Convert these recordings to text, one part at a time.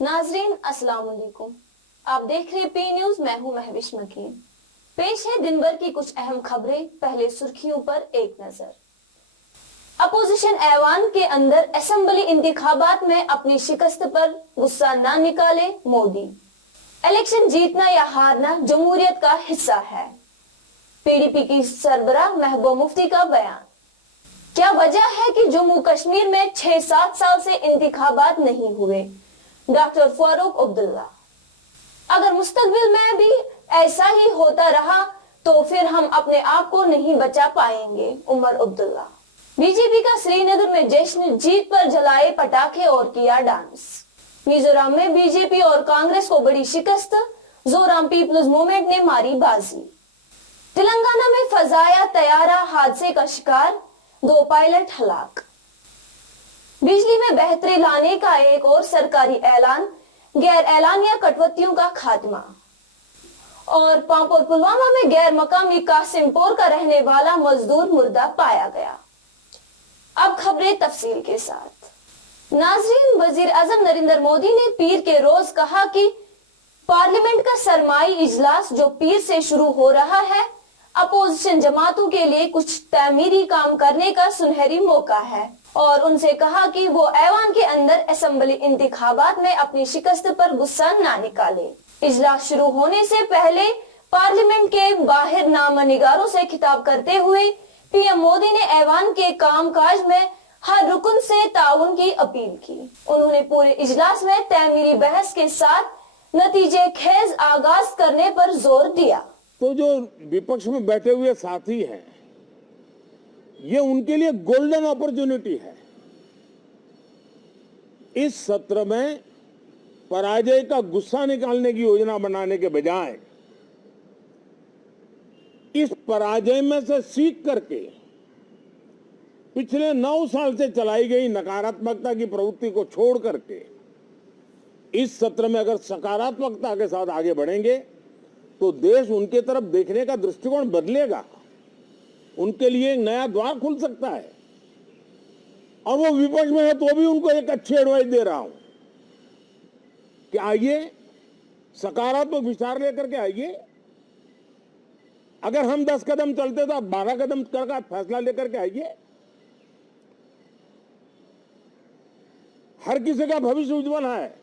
नाजरीन अस्सलाम वालेकुम, आप देख रहे पी न्यूज, मैं हूं महविश मकीन। पेश है दिन भर की कुछ अहम खबरें। पहले सुर्खियों पर एक नजर। अपोजिशन ऐवान के अंदर असेंबली इंतखाबात में अपनी शिकस्त पर गुस्सा ना निकाले मोदी। इलेक्शन जीतना या हारना जमहूरियत का हिस्सा है, पीडीपी की सरबराह महबूबा मुफ्ती का बयान। क्या वजह है कि जम्मू कश्मीर में 6-7 साल से इंतखाबात नहीं हुए? डॉक्टर फारूक अब्दुल्ला। अगर मुस्तकबिल में भी ऐसा ही होता रहा तो फिर हम अपने आप को नहीं बचा पाएंगे, उमर अब्दुल्ला। बीजेपी का श्रीनगर में जश्न जीत पर जलाए पटाखे और किया डांस। मिजोरम में बीजेपी और कांग्रेस को बड़ी शिकस्त, जोराम पीपल्स मूवमेंट ने मारी बाजी। तेलंगाना में फजाया तैयारा हादसे का शिकार, 2 पायलट हलाक। बिजली में बेहतरी लाने का एक और सरकारी ऐलान, गैर ऐलानिया कटौतियों का खात्मा। और पांपोर पुलवामा में गैर मकामी कासिमपुर का रहने वाला मजदूर मुर्दा पाया गया। अब खबरें तफसील के साथ। नाजरीन, वजीर आजम नरेंद्र मोदी ने पीर के रोज कहा कि पार्लियामेंट का सरमाई इजलास जो पीर से शुरू हो रहा है, अपोजिशन जमातों के लिए कुछ तामीरी काम करने का सुनहरी मौका है, और उनसे कहा कि वो ऐवान के अंदर असेंबली इंतखाबात में अपनी शिकस्त पर गुस्सा ना निकाले। इजलास शुरू होने से पहले पार्लियामेंट के बाहर नामनिगारों से खिताब करते हुए पीएम मोदी ने ऐवान के कामकाज में हर रुकन से ताउन की अपील की। उन्होंने पूरे इजलास में तामीरी बहस के साथ नतीजे खेज आगाज करने पर जोर दिया। तो जो विपक्ष में बैठे हुए साथी हैं, ये उनके लिए गोल्डन अपॉर्चुनिटी है। इस सत्र में पराजय का गुस्सा निकालने की योजना बनाने के बजाय इस पराजय में से सीख करके पिछले 9 साल से चलाई गई नकारात्मकता की प्रवृत्ति को छोड़ करके इस सत्र में अगर सकारात्मकता के साथ आगे बढ़ेंगे तो देश उनके तरफ देखने का दृष्टिकोण बदलेगा, उनके लिए एक नया द्वार खुल सकता है। और वो विपक्ष में है तो भी उनको एक अच्छी एडवाइस दे रहा हूं कि आइए, सकारात्मक विचार लेकर के आइए। अगर हम 10 कदम चलते तो आप 12 कदम करके फैसला लेकर के आइए। हर किसी का भविष्य उज्जवल है,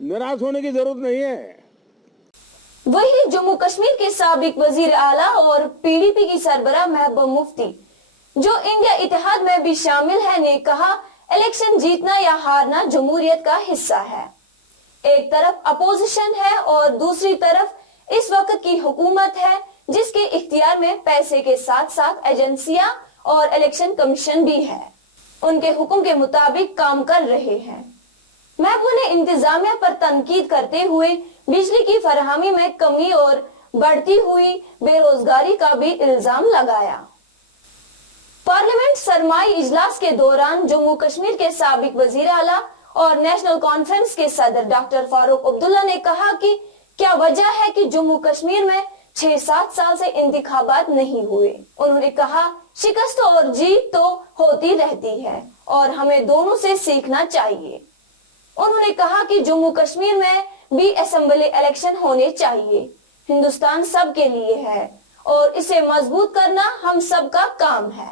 निराश होने की जरूरत नहीं है। वही जम्मू कश्मीर के साबिक वजीर आला और पीडीपी की सरबराह महबूबा मुफ्ती, जो इंडिया इत्तेहाद में भी शामिल है, ने कहा इलेक्शन जीतना या हारना जमहूरियत का हिस्सा है। एक तरफ अपोजिशन है और दूसरी तरफ इस वक्त की हुकूमत है, जिसके इख्तियार में पैसे के साथ साथ एजेंसियां और इलेक्शन कमीशन भी है। उनके हुक्म के मुताबिक काम कर रहे हैं। महबूबा ने इंतजामिया पर तनकीद करते हुए बिजली की फराहमी में कमी और बढ़ती हुई बेरोजगारी का भी इल्जाम लगाया। पार्लियामेंट सरमाई इजलास के दौरान जम्मू कश्मीर के साबिक वजीर आला और नेशनल कॉन्फ्रेंस के सदर डॉक्टर फारूक अब्दुल्ला ने कहा कि क्या वजह है कि जम्मू कश्मीर में 6-7 साल से इंतखाबात नहीं हुए। उन्होंने कहा शिकस्त और जीत तो होती रहती है और हमें दोनों से सीखना चाहिए। उन्होंने कहा कि जम्मू कश्मीर में भी असेंबली इलेक्शन होने चाहिए। हिंदुस्तान सबके लिए है और इसे मजबूत करना हम सबका काम है।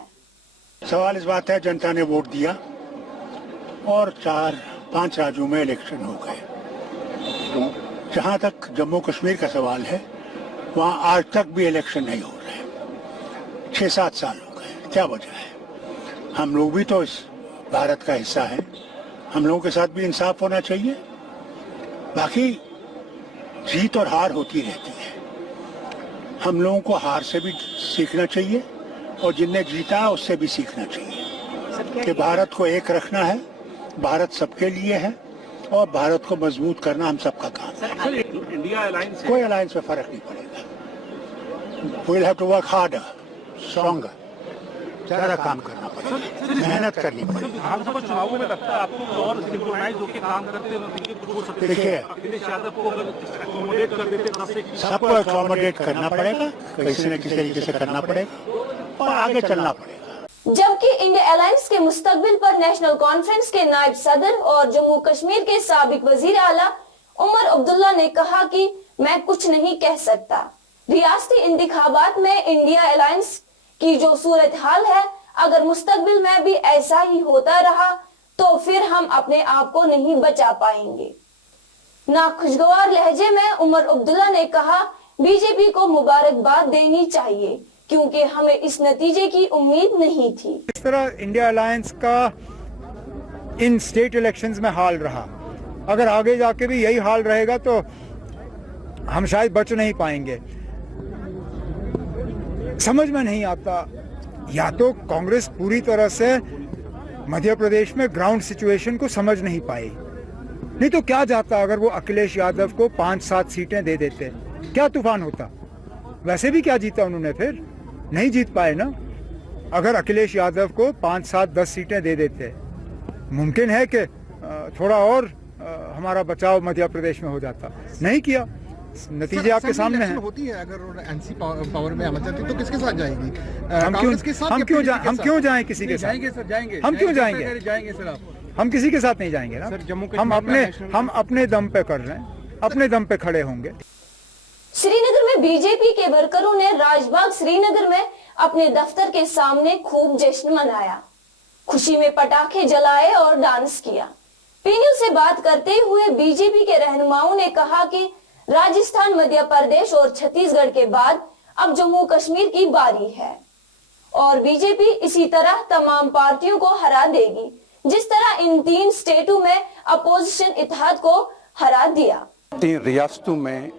सवाल इस बात है, जनता ने वोट दिया और 4-5 राज्यों में इलेक्शन हो गए। जहां तक जम्मू कश्मीर का सवाल है, वहां आज तक भी इलेक्शन नहीं हो रहे। 6-7 साल हो गए। क्या वजह है? हम लोग भी तो इस भारत का हिस्सा है, हम लोगों के साथ भी इंसाफ होना चाहिए। बाकी जीत और हार होती रहती है, हम लोगों को हार से भी सीखना चाहिए और जिनने जीता है उससे भी सीखना चाहिए कि भारत को एक रखना है, भारत सबके लिए है और भारत को मजबूत करना हम सबका काम है। इंडिया अलायंस, कोई अलायंस में फर्क नहीं पड़ेगा। We will have to work harder, stronger, ज्यादा काम करना पड़ेगा, मेहनत करनी पड़ेगी। विधानसभा चुनावों में लगता है आपको और सिंक्रोनाइज होकर काम करते हैं। देखिए, अखिलेश यादव को अगर अकोमोडेट कर देते तरफ से सबको अकोमोडेट करना पड़ेगा, किसी न किसी तरीके से करना पड़ेगा और आगे चलना पड़ेगा। जबकि इंडिया अलायंस के मुस्तकबिल पर नेशनल कॉन्फ्रेंस के नायब सदर और जम्मू कश्मीर के साबिक वजीर आला उमर अब्दुल्ला ने कहा कि मैं कुछ नहीं कह सकता। रियासती इंतखाबात में इंडिया अलायंस की जो सूरत हाल है, अगर मुस्तकबिल में भी ऐसा ही होता रहा तो फिर हम अपने आप को नहीं बचा पाएंगे। नाखुशगवार लहजे में उमर अब्दुल्ला ने कहा, बीजेपी को मुबारकबाद देनी चाहिए क्योंकि हमें इस नतीजे की उम्मीद नहीं थी। इस तरह इंडिया अलायंस का इन स्टेट इलेक्शंस में हाल रहा, अगर आगे जाके भी यही हाल रहेगा तो हम शायद बच नहीं पाएंगे। समझ में नहीं आता, या तो कांग्रेस पूरी तरह से मध्य प्रदेश में ग्राउंड सिचुएशन को समझ नहीं पाई, नहीं तो क्या जाता अगर वो अखिलेश यादव को 5-7 सीटें दे देते, क्या तूफान होता। वैसे भी क्या जीता उन्होंने, फिर नहीं जीत पाए ना। अगर अखिलेश यादव को 5-7-10 सीटें दे देते, मुमकिन है कि थोड़ा और हमारा बचाव मध्य प्रदेश में हो जाता, नहीं किया। नतीजे आपके सामने हैं। होती है, अगर एनसी पावर में आना चाहती तो किसके साथ जाएगी? हम क्यों जाएं किसी के साथ? जाएंगे सर, जाएंगे। हम क्यों जाएंगे? जाएंगे सर आप। हम किसी के साथ नहीं जाएंगे ना। सर, जम्मू हम अपने दम पे कर रहे हैं, अपने दम पे खड़े होंगे। श्रीनगर में बीजेपी के वर्करों ने राजबाग श्रीनगर में अपने दफ्तर के सामने खूब जश्न मनाया, खुशी में पटाखे जलाए और डांस किया। पीन्यू से बात करते हुए बीजेपी के रहनुमाओं ने कहा कि राजस्थान, मध्य प्रदेश और छत्तीसगढ़ के बाद अब जम्मू कश्मीर की बारी है और बीजेपी इसी तरह तमाम पार्टियों को हरा देगी, जिस तरह इन 3 स्टेटों में अपोजिशन इत्तेहाद को हरा दिया। 3 रियासतों में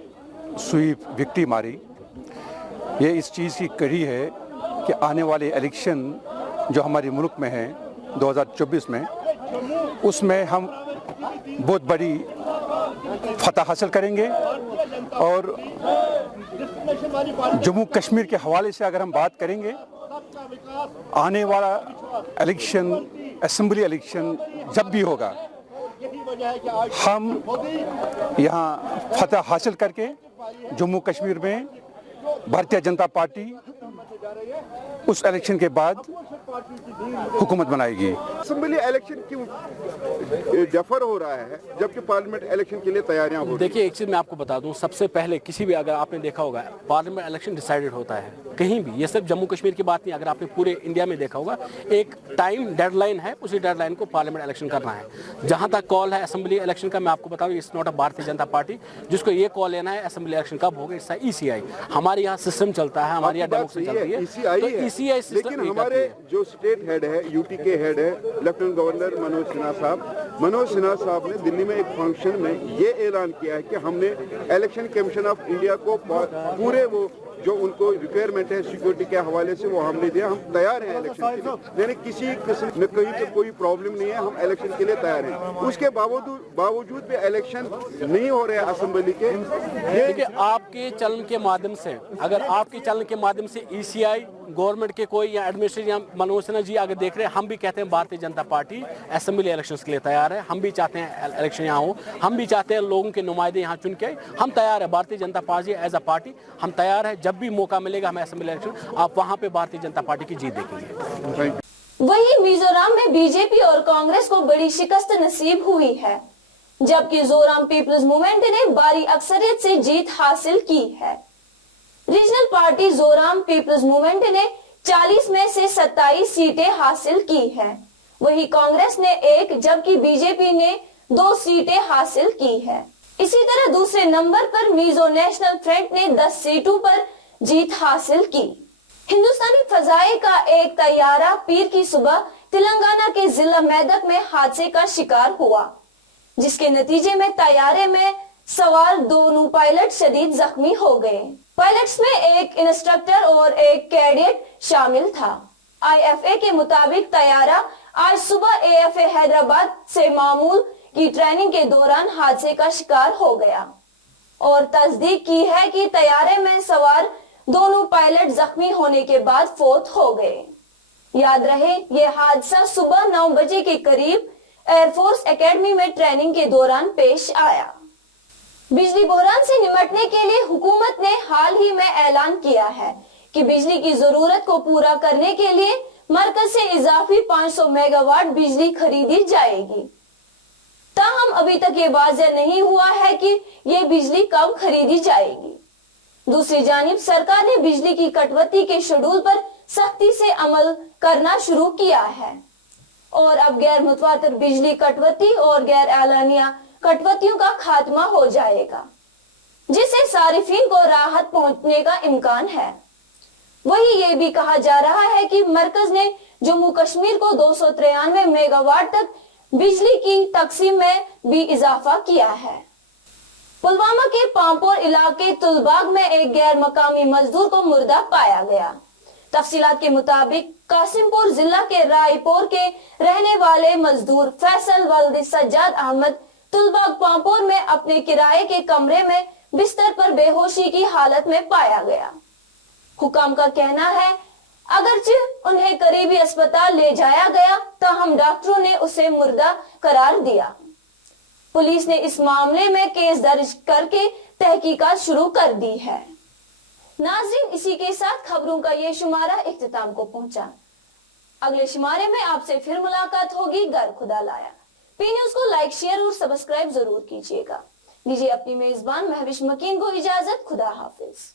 सुई विक्टी मारी, ये इस चीज़ की कड़ी है कि आने वाले इलेक्शन जो हमारे मुल्क में है 2024 में, उसमें हम बहुत बड़ी फतह हासिल करेंगे। और जम्मू कश्मीर के हवाले से अगर हम बात करेंगे, आने वाला इलेक्शन, असेंबली इलेक्शन जब भी होगा, हम यहाँ फतह हासिल करके जम्मू कश्मीर में भारतीय जनता पार्टी उस इलेक्शन के बाद हुकूमत बनाएगी। असेंबली इलेक्शन क्यों डेफर हो रहा है जबकि पार्लियामेंट इलेक्शन के लिए तैयारियां हो रही हैं? देखिए, एक चीज़ मैं आपको बता दूं, सबसे पहले किसी भी, अगर आपने देखा होगा, पार्लियामेंट इलेक्शन डिसाइडेड होता है कहीं भी, ये सिर्फ जम्मू कश्मीर की बात नहीं, अगर आपने पूरे इंडिया में देखा होगा, एक टाइम डेडलाइन है, उसी डेडलाइन को पार्लियामेंट इलेक्शन करना है। जहां तक कॉल है असेंबली इलेक्शन का, मैं आपको बताऊं, it's not a Bharatiya Janata party जिसको ये कॉल लेना है असेंबली इलेक्शन कब होगा, इट्स ECI। हमारे यहाँ सिस्टम चलता है, हमारे यहाँ डेमोक्रेसी चलती है, तो ECI सिस्टम। लेकिन हमारे जो स्टेट हेड है, यूटी के हेड है, लेफ्टिनेंट गवर्नर मनोज सिन्हा साहब ने दिल्ली में एक फंक्शन में ये ऐलान किया है कि हमने इलेक्शन कमीशन ऑफ इंडिया को पूरे वो जो उनको रिक्वायरमेंट है सिक्योरिटी के हवाले से वो हमने दिया, हम तैयार हैं इलेक्शन के लिए। यानी किसी किस्म में कहीं पे कोई प्रॉब्लम नहीं है, हम इलेक्शन के लिए तैयार हैं। उसके बावजूद भी इलेक्शन नहीं हो रहे असेंबली के। देखिए, आपके चलन के माध्यम से, अगर आपके चलन के माध्यम से ECI गवर्नमेंट के कोई या एडमिनिस्ट्रेशन या मनोज सिन्हा जी अगर देख रहे हैं, हम भी कहते हैं Bharatiya Janata party assembly elections के लिए तैयार है, हम भी चाहते हैं इलेक्शन यहाँ हो, हम भी चाहते हैं लोगों के नुमाइंदे यहाँ चुन के, हम तैयार है। Bharatiya Janata party as a party हम तैयार है, जब भी मौका मिलेगा हमें असेंबली इलेक्शन, आप वहाँ पे भारतीय जनता पार्टी की जीत देखेंगे। वहीं मिजोरम में बीजेपी और कांग्रेस को बड़ी शिकस्त नसीब हुई है, जबकि जोराम पीपल्स मूवमेंट ने भारी अक्सरियत से जीत हासिल की है। Regional party Joram people's movement ने 40 में से 27 सीटें हासिल की हैं। वहीं कांग्रेस ने 1 जबकि बीजेपी ने 2 सीटें हासिल की है। इसी तरह दूसरे नंबर पर मिजो नेशनल फ्रंट ने 10 सीटों पर जीत हासिल की। हिंदुस्तानी फजाए का एक तैयारा पीर की सुबह तेलंगाना के जिला मेदक में हादसे का शिकार हुआ, जिसके नतीजे में तैयारे में सवार दोनों पायलट शदीद जख्मी हो गए। पायलट्स में एक इंस्ट्रक्टर और एक कैडेट शामिल था। IFA के मुताबिक तैयारा आज सुबह AFA हैदराबाद से मामूल की ट्रेनिंग के दौरान हादसे का शिकार हो गया और तस्दीक की है कि तैयारे में सवार दोनों पायलट जख्मी होने के बाद फौत हो गए। याद रहे, ये हादसा सुबह 9 बजे के करीब एयरफोर्स एकेडमी में ट्रेनिंग के दौरान पेश आया। बिजली बहरान से निपटने के लिए हुकूमत ने हाल ही में ऐलान किया है कि बिजली की जरूरत को पूरा करने के लिए मरकज से इजाफी 500 मेगावाट बिजली खरीदी जाएगी। ताहम अभी तक ये वाज़ेह नहीं हुआ है कि ये बिजली कब खरीदी जाएगी। दूसरी जानिब सरकार ने बिजली की कटौती के शेड्यूल पर सख्ती से अमल करना शुरू किया है और अब गैर मुतवातिर बिजली कटौती और गैर एलानिया कटौतियों का खात्मा हो जाएगा, जिससे सारिफीन को राहत पहुंचने का इम्कान है। वही ये भी कहा जा रहा है कि मरकज ने जम्मू कश्मीर को 293 मेगावाट तक बिजली की तकसीम में भी इजाफा किया है। पुलवामा के पामपोर इलाके तुलबाग में एक गैर मकामी मजदूर को मुर्दा पाया गया। तफसीलात के मुताबिक कासिमपुर जिला के रायपुर के रहने वाले मजदूर फैसल वल्द सज्जाद अहमद तुलबाग पामपोर में अपने किराए के कमरे में बिस्तर पर बेहोशी की हालत में पाया गया। हुकाम का कहना है अगरचे उन्हें करीबी अस्पताल ले जाया गया, ताहम डॉक्टरों ने उसे मुर्दा करार दिया। पुलिस ने इस मामले में केस दर्ज करके तहकीकात शुरू कर दी है। नाज़रीन, इसी के साथ खबरों का ये शुमारा इख्तिताम को पहुंचा। अगले शुमारे में आपसे फिर मुलाकात होगी। गर खुदा लाया। पी न्यूज को लाइक, शेयर और सब्सक्राइब जरूर कीजिएगा। दीजिए अपनी मेजबान महविश मकीन को इजाजत। खुदा हाफिज।